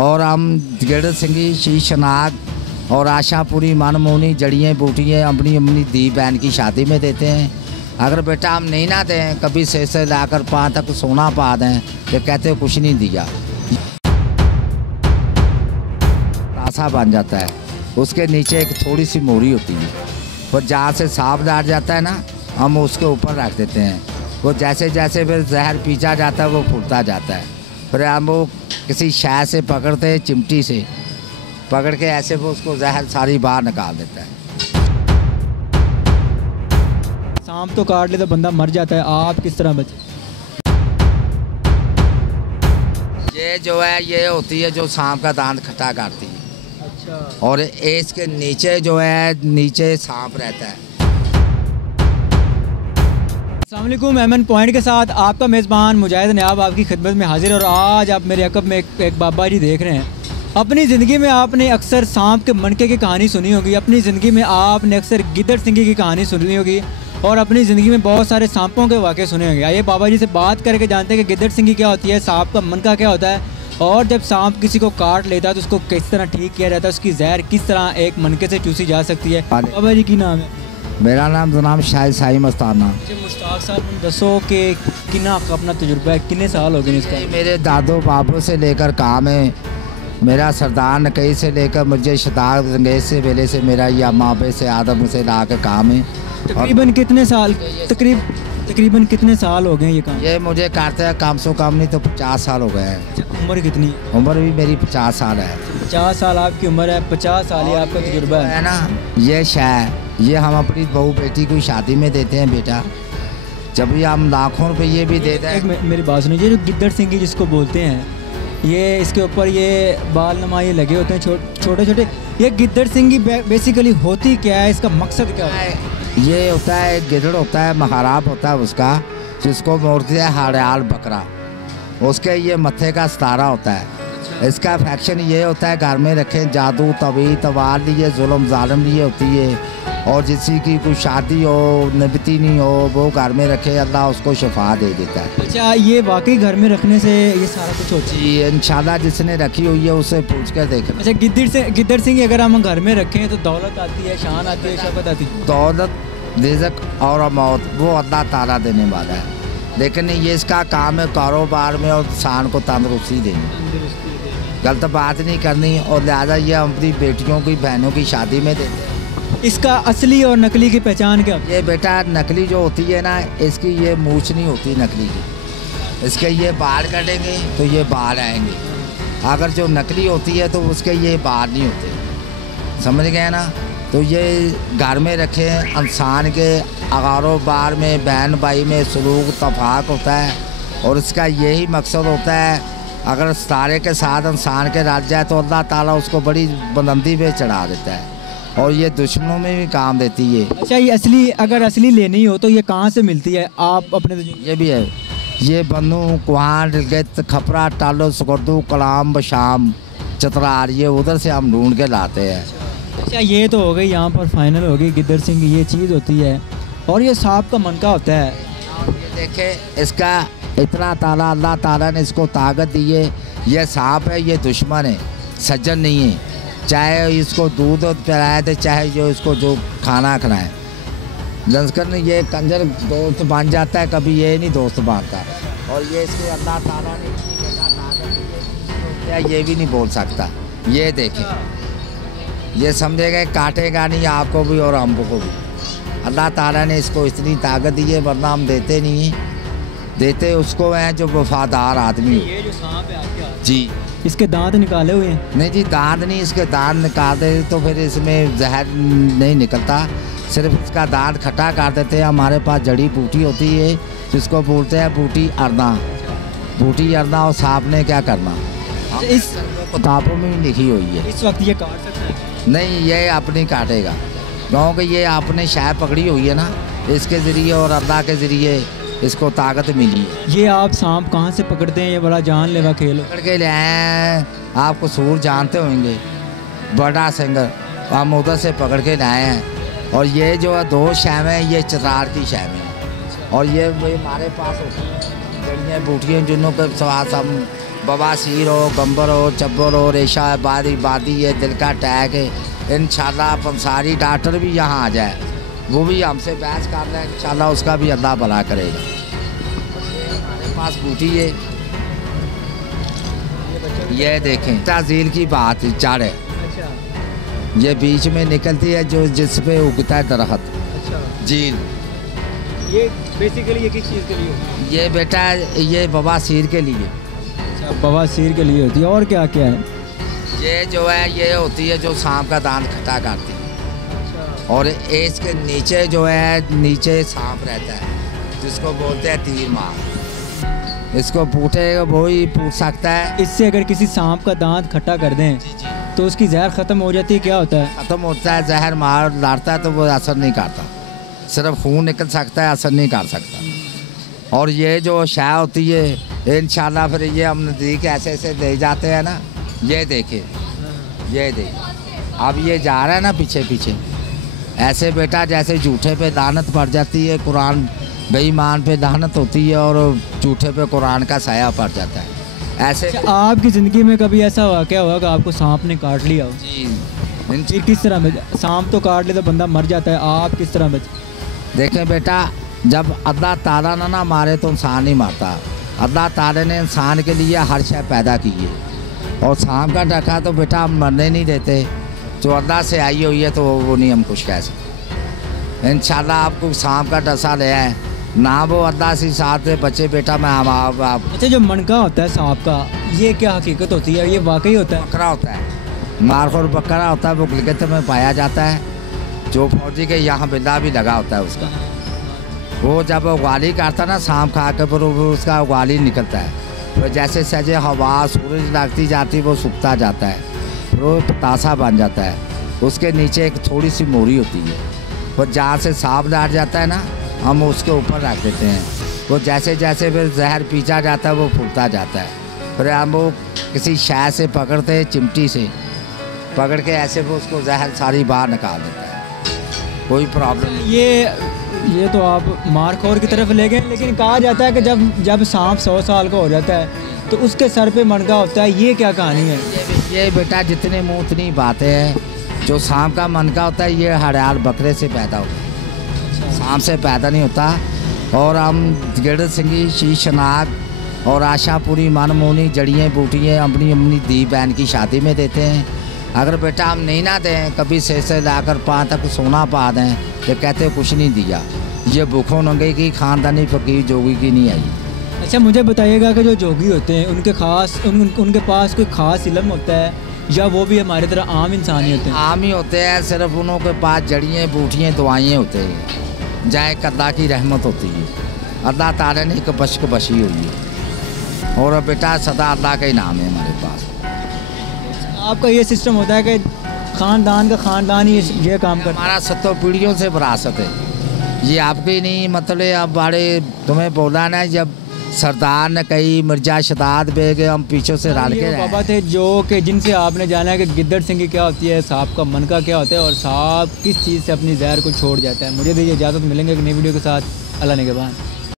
और हम गिरध सिंगी, शीशनाग और आशापुरी, मनमोहनी जड़ियाँ बूटियाँ अपनी अपनी दी बहन की शादी में देते हैं। अगर बेटा हम नहीं ना दें, कभी से लाकर पाँव तक सोना पा दें, तो कहते कुछ नहीं दिया, रासा बन जाता है। उसके नीचे एक थोड़ी सी मोरी होती है, और जहाँ से सांप डाल जाता है ना, हम उसके ऊपर रख देते हैं। वो जैसे जैसे फिर जहर पीछा जाता है वो फूलता जाता है। फिर हम वो किसी शय से पकड़ते हैं, चिमटी से पकड़ के ऐसे वो उसको जहर सारी बाहर निकाल देता है। सांप तो काट ले तो बंदा मर जाता है, आप किस तरह बचे? ये जो है ये होती है जो सांप का दांत खट्टा काटती है। अच्छा। और इसके नीचे जो है नीचे सांप रहता है। अस्सलाम वालेकुम, एमएन पॉइंट के साथ आपका मेज़बान मुजाहिद नयाब आपकी खिदमत में हाजिर। और आज आप मेरे अकब में एक बाबा जी देख रहे हैं। अपनी ज़िंदगी में आपने अक्सर सांप के मनके की कहानी सुनी होगी, अपनी ज़िंदगी में आपने अक्सर गिद्दड़ सिंगी की कहानी सुनी होगी, और अपनी ज़िंदगी में बहुत सारे सांपों के वाक़े सुने होंगे। आइए बाबा जी से बात करके जानते हैं कि गिद्दड़ सिंगी क्या होती है, सांप का मनका क्या होता है, और जब सांप किसी को काट लेता है तो उसको किस तरह ठीक किया जाता है, उसकी जहर किस तरह एक मनके से चूसी जा सकती है। बाबा जी की नाम है? मेरा नाम जनाब शाहिद साई मस्ताना। मुश्ताक साहब दसो कि कितना अपना तजुर्बा है, कितने साल हो गए इसका? मेरे दादो बाबू से लेकर काम है, मेरा सरदार नकई से लेकर मुझे शताब रंगेज से वेले से मेरा या मापे से आदम से ला के काम है। तकरीबन कितने साल तकरीबन कितने साल हो गए ये काम? ये मुझे करते हैं कम से कम नहीं तो 50 साल हो गए हैं। उम्र कितनी? उम्र भी मेरी 50 साल है। 50 साल आपकी उम्र है, 50 साल ही आपका तजुर्बा है ना। ये शाय ये हम अपनी बहू बेटी को शादी में देते हैं बेटा, जब भी हम लाखों रुपये भी देते हैं। मेरी बात सुनिए, ये जो गिद्दड़ सिंगी जिसको बोलते हैं, ये इसके ऊपर ये बाल नमा ये लगे होते हैं छोटे छोटे, ये गिद्दड़ सिंगी बेसिकली होती क्या है, इसका मकसद क्या है? ये होता है गिद्दड़ होता है, महाराब होता है उसका, जिसको बोलते हैं हड़याल बकरा, उसके ये मत्थे का सितारा होता है। इसका फैक्शन ये होता है घर में रखें, जादू तवी तवार लिए जुल्म जालिम लिए होती है, और जिसकी की कोई शादी हो नबती नहीं हो वो घर में रखे, अल्लाह उसको शफा दे देता है। अच्छा, ये वाकई घर में रखने से ये सारा कुछ होता है? जी इंशाल्लाह, जिसने रखी हुई है उससे पूछ कर देखें। अच्छा, गिद्दड़ सिंह अगर हम घर में रखें तो दौलत आती है, शान आती है, शफ़क़त आती है? दौलत रिज़्क़ और मौत वो अल्लाह ताला देने वाला है, लेकिन ये इसका काम है कारोबार में और इंसान को तंदुरुस्ती देनी, गलत बात नहीं करनी, और लिहाजा ये अपनी बेटियों की बहनों की शादी में देते हैं। इसका असली और नकली की पहचान क्या? ये बेटा नकली जो होती है ना, इसकी ये मूछ नहीं होती नकली की, इसके ये बाल कटेंगे तो ये बाल आएंगे। अगर जो नकली होती है तो उसके ये बाल नहीं होते, समझ गए ना। तो ये घर में रखें, इंसान के कारोबार में बहन भाई में सलूक तफाक होता है, और इसका यही मकसद होता है अगर सितारे के साथ इंसान के रल जाए तो अल्लाह ताला उसको बड़ी बुलंदी पे चढ़ा देता है, और ये दुश्मनों में भी काम देती है। अच्छा, ये असली अगर असली लेनी हो तो ये कहाँ से मिलती है? आप अपने ये भी है, ये बन्नू कुहान गित खपरा टालो सुकर्दू कलाम बशाम चतरार, ये उधर से हम ढूंढ के लाते हैं। अच्छा, ये तो हो गई यहाँ पर फाइनल हो गई गिद्दड़ सिंह, ये चीज़ होती है, और ये सांप का मनका होता है। ये देखे इसका इतना ताला अल्लाह ताला ने इसको ताकत दी है। ये सांप है, ये दुश्मन है, सज्जन नहीं है। चाहे इसको दूध पिलाए तो चाहे जो इसको जो खाना खिलाए, लश्कर ये कंजर दोस्त बन जाता है, कभी ये नहीं दोस्त बनता। और ये इसको अल्लाह ताला ने ये भी नहीं बोल सकता। ये देखें, ये समझेगा काटेगा नहीं आपको भी और हमको भी। अल्लाह ताला ने इसको इतनी ताकत दी है, वरना हम देते नहीं हैं, देते उसको हैं जो वफादार आदमी। ये जो सांप है आपके हाथ, जी इसके दांत निकाले हुए हैं? नहीं जी, दांत नहीं, इसके दांत निकाल दे तो फिर इसमें जहर नहीं निकलता, सिर्फ इसका दांत खट्टा कर देते हैं। हमारे पास जड़ी बूटी होती है जिसको बोलते हैं बूटी अरना, बूटी अरना, और सांप ने क्या करना इस किताबों में ही लिखी हुई है। इस वक्त ये काट सकता है? नहीं, ये अपनी काटेगा, क्योंकि ये आपने शाय पकड़ी हुई है ना, इसके ज़रिए और अल्लाह के ज़रिए इसको ताकत मिली है। ये आप सांप कहाँ से पकड़ते हैं? ये बड़ा जानलेवा खेल पकड़ के ले आए, आप कसूर जानते होंगे, बड़ा सिंगर, हम उधर से पकड़ के लाए हैं। और ये जो है 2 शैमें, ये चतरार की शैमें हैं, और ये हमारे पास होती हैं जड़ियाँ बूटियाँ जिनों के स्वाद हम बवासीर हो, गंबर हो, चब्बर हो, रेशा है, बादी है, दिल का अटैक है, इंशाल्लाह पंसारी डॉक्टर भी यहाँ आ जाए, वो भी हमसे बहस कर रहे हैं, इंशाल्लाह उसका भी अल्लाह भला करेगा। हमारे पास बूटी है, ये देखें ताजील की बात जड़ है, ये बीच में निकलती है जो जिस पे उगता है दरख्त, जील। ये बेसिकली ये किस चीज़ के लिए होती है? ये बेटा ये बवासीर के लिए। अच्छा, बवासीर के लिए होती है। और क्या क्या है? ये जो है ये होती है जो सांप का दांत खट्टा करती है, और इसके नीचे जो है नीचे सांप रहता है जिसको बोलते हैं तीर मार, इसको पूछे वो ही पूछ सकता है। इससे अगर किसी सांप का दांत खट्टा कर दें तो उसकी जहर ख़त्म हो जाती है, क्या होता है? ख़त्म होता है, जहर मार लाता है तो वो असर नहीं करता, सिर्फ खून निकल सकता है, असर नहीं कर सकता। और ये जो शय होती है इंशाल्लाह फिर ये हम नज़दीक ऐसे ऐसे ले जाते हैं ना, ये देखिए, ये देखिए अब ये जा रहा है ना पीछे पीछे, ऐसे बेटा जैसे झूठे पे लानत पड़ जाती है, कुरान बेईमान पे लानत होती है और झूठे पे कुरान का साया पड़ जाता है। ऐसे अच्छा, आपकी ज़िंदगी में कभी ऐसा वाक़या हुआ कि आपको सांप ने काट लिया हो? जी फिर किस तरह में? सांप तो काट ले तो बंदा मर जाता है, आप किस तरह में? देखें बेटा, जब अल्लाह ताला ना मारे तो इंसान नहीं मारता। अल्लाह ताला ने इंसान के लिए हर शय पैदा की है, और सांप का डका तो बेटा हम मरने नहीं देते, जो अल्लाह से आई हुई है तो वो नहीं हम कुछ कह सकते। इंशाल्लाह आपको सांप का डसा ले आए ना, वो अल्लाह से साथ है बच्चे बेटा मैं हम आप। अच्छा, जो मनका होता है सांप का, ये क्या हकीकत होती है? ये वाकई होता है? बकरा होता है, मारखोर बकरा होता है, वो गिलगित में पाया जाता है, जो फौजी के यहाँ बिल्ला भी लगा होता है उसका। वो जब उगाली करता है ना सांप खा के, फिर उसका उगाली निकलता है, फिर जैसे सजे हवा सूरज लगती जाती वो सूखता जाता है, फिर वो पतासा बन जाता है, उसके नीचे एक थोड़ी सी मोरी होती है, फिर जहाँ से सांप लड़ जाता है ना हम उसके ऊपर रख देते हैं, वो जैसे जैसे फिर जहर पीछा जाता है वो फूलता जाता है, फिर हम वो किसी शय से पकड़ते हैं, चिमटी से पकड़ के ऐसे वो उसको जहर सारी बाहर निकाल देता है, कोई प्रॉब्लम नहीं। ये तो आप मारखोर की तरफ ले गए, लेकिन कहा जाता है कि जब सांप 100 साल का हो जाता है तो उसके सर पे मनका होता है, ये क्या कहानी है? ये बेटा जितने मुँह उतनी बातें हैं, जो सांप का मनका होता है ये हड़याल बकरे से पैदा होता है, सांप से पैदा नहीं होता। और हम गिरध सिंगी, शीशनाग और आशापुरी, मनमोनी, जड़ियाँ बूटियाँ अपनी अपनी दी बहन की शादी में देते हैं। अगर बेटा हम नहीं ना दें, कभी से लाकर पाँव तक सोना पा दें तो कहते कुछ नहीं दिया, ये भूखों नंगे की खानदानी फकीर जोगी की नहीं आई। अच्छा, मुझे बताइएगा कि जो जोगी होते हैं उनके पास कोई ख़ास इल्म होता है, या वो भी हमारी तरह आम इंसान ही होते हैं? आम ही होते हैं, सिर्फ उन्हों के पास जड़ियाँ बूटियाँ दवाइयाँ होते हैं, जहाँ एक अल्लाह की रहमत होती है, अल्लाह ताला ने एक बशी हुई है, और बेटा सदा अल्लाह का ही नाम है हमारे पास। आपका ये सिस्टम होता है कि ख़ानदान का ख़ानदान ही ये काम करता है? हमारा 7 पीढ़ियों से विरासत है, ये आपकी नहीं, मतलब अब बड़े तुम्हें बोला ना, जब सरदार ने कही मिर्जा शदाद बेग हम पीछे से रल के बाबा थे जो कि जिनसे आपने जाना है कि गिद्दड़ सिंगी क्या होती है, सांप का मनका क्या होता है, और सांप किस चीज़ से अपनी जहर को छोड़ जाता है। मुझे भी इजाज़त, मिलेंगे एक नई वीडियो के साथ। अल्लाह ने के बाद।